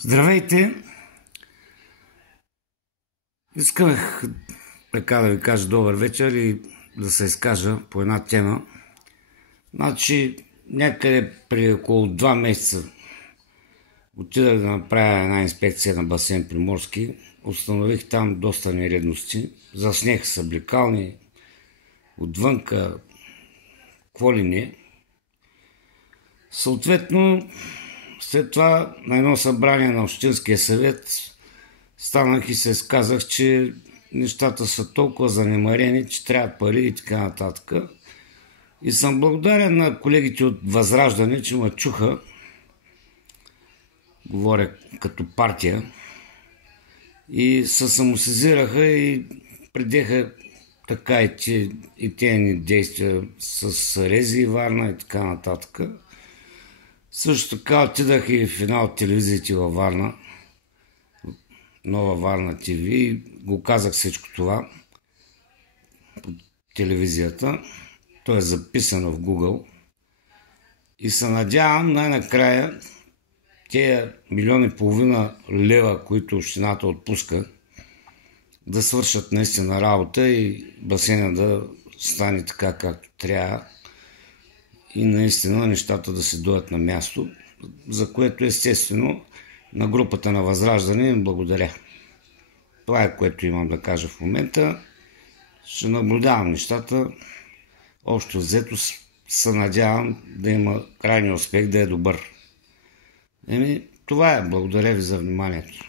Здравейте! Исках така да ви кажа добър вечер и да се изкажа по една тема. Значи, някъде преди около 2 месеца отидах да направя една инспекция на басейн Приморски. Установих там доста нередности. Заснех съблекални, отвънка, какво ли не. Съответно, след това на едно събрание на Общинския съвет станах и се сказах, че нещата са толкова занемарени, че трябва пари и така нататък. И съм благодарен на колегите от Възраждане, че ме чуха, говоря като партия, и се самосезираха и предеха така и тези ни действия с Рези и Варна и така нататък. Също така отидах и в една от телевизиите във Варна, Нова Варна ТВ, и го казах всичко това по телевизията. То е записано в Google. И се надявам най-накрая тези 1,5 милиона лева, които общината отпуска, да свършат наистина работа и басейна да стане така, както трябва, и наистина нещата да се дойдат на място, за което естествено на групата на Възраждане им благодаря. Това е, което имам да кажа в момента. Ще наблюдавам нещата. Общо взето се надявам да има крайния успех, да е добър. Това е. Благодаря ви за вниманието.